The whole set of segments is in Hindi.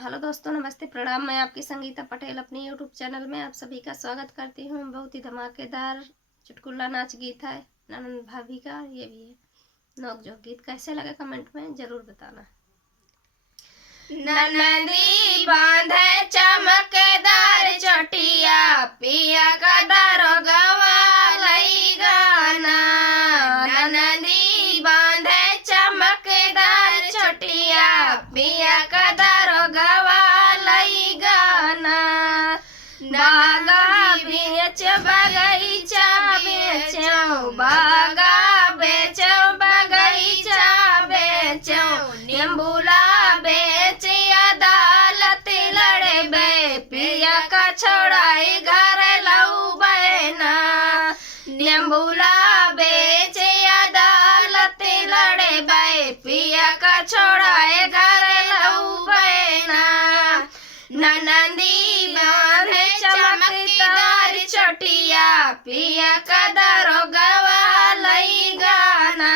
हेलो दोस्तों, नमस्ते, प्रणाम। मैं आपकी संगीता पटेल अपनी यूट्यूब चैनल में आप सभी का स्वागत करती हूँ। बहुत ही धमाकेदार चुटकुला नाच गीत है ननंद भाभी का, ये भी है नोक-झोंक गीत। कैसे लगे कमेंट में ज़रूर बताना। ननदी बांधे चमकदार चोटिया, पिया का दारोगवा लई गाना। ननदी बांधे चमकदार चोटिया, पिया का दारोगवा लई गाना। बागा बेच बगीचा बेचो, बागा बेचो बगीचा बेचो, नींबूला बेच अदालत लड़े बे, पिया का छोड़ाई घर लऊ बहना। नींबूला बेच अदालत लड़े बे, पिया का छोड़ाए घर लऊ बहना। ननदी बांधे चमकदार चोटिया, पिया का दारोगवा लई गाना।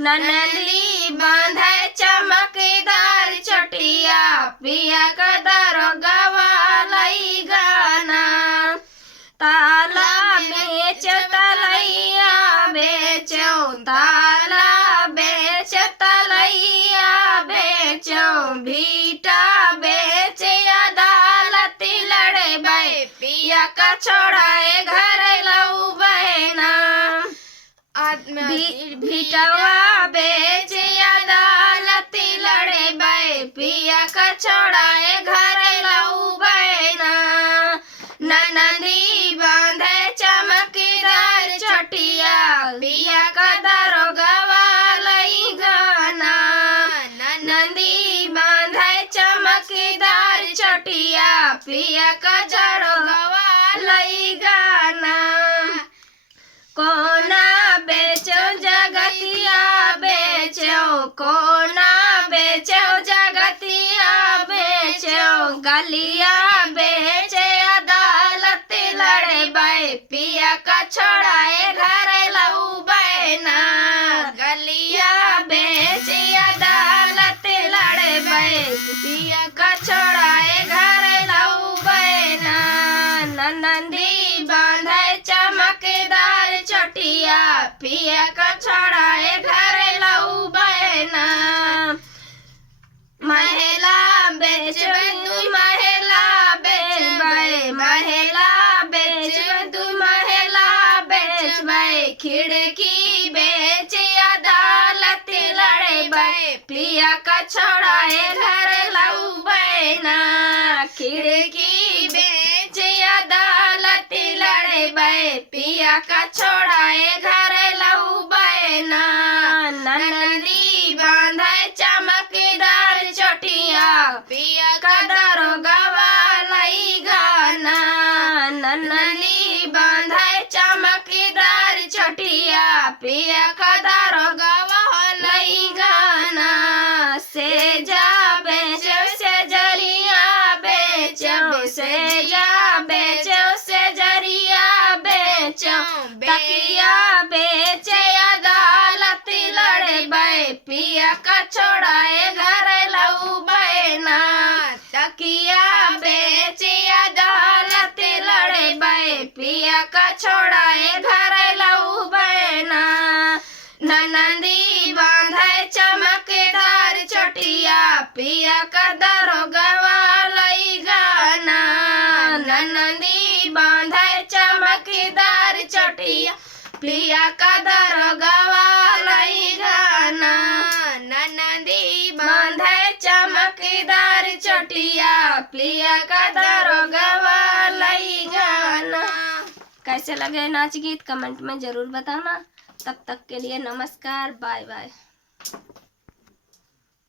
ननदी बांधे चमकदार चोटिया, पिया का दारोगवा लई गाना। ताला बेच तलैया बेचो, ताला बेच तलैया बेचो, भीटा बेच अदालत लड़े बे, पिया का छोड़ाए घर लऊ बहना। भीटवा बेच अदालत लड़े बे, पिया का छोड़ाए घर लऊ बहना। ननदी बांधे चमकदार चोटिया, पिया का दारोगवा लई गाना। ननदी बांधे चमकदार चोटिया, पिया का दारोगवा लई गाना। कोना बेचो जगतिया बेचो, कोना बेचो जगतिया बेचो, गलिया बेच अदालत लड़े बे, पिया का छोड़ाए घर लऊ बहना। गलिया बेच अदालत लड़े बे, पिया का छोड़ाए घर लऊ बहना। ननदी बांधे चमकदार चोटिया, पिया का छोड़ाए घर लऊ बहना। महिला बेच दू महिला बेचबे, महिला बेच दू महिला बेचबे, खिड़की बेच अदालत लड़े बे, पिया का छोड़ाए घर लऊ बहना। खिड़की बेच अदालत लड़े बे, पिया का छोड़ाए घर लऊ बहना। ननदी बांधे चमकदार चोटिया, पिया का दारोगवा लई गाना। ननदी बांधे चमकदार चोटिया, पिया का दारोगवा लई गाना। सेजा बेचो सेजरिया बेचो, सेजा बेचो सेजरिया बेचो, तकिया बेच अदालत लड़े बे, पिया का छोड़ाए घर लऊ बहना। तकिया बेच अदालत लड़े बे, पिया का छोड़ाए घर लऊ बहना। ननदी बांधे चमकदार चोटिया, पिया का दारोगवा लई गाना। ननदी बांधे चमकदार चोटिया, पिया का दारोगवा लई गाना। ननदी बांधे चमकदार चोटिया, पिया का दारोगवा लई गाना। कैसे लगे नाच गीत कमेंट में ज़रूर बताना। तब तक के लिए नमस्कार, बाय बाय।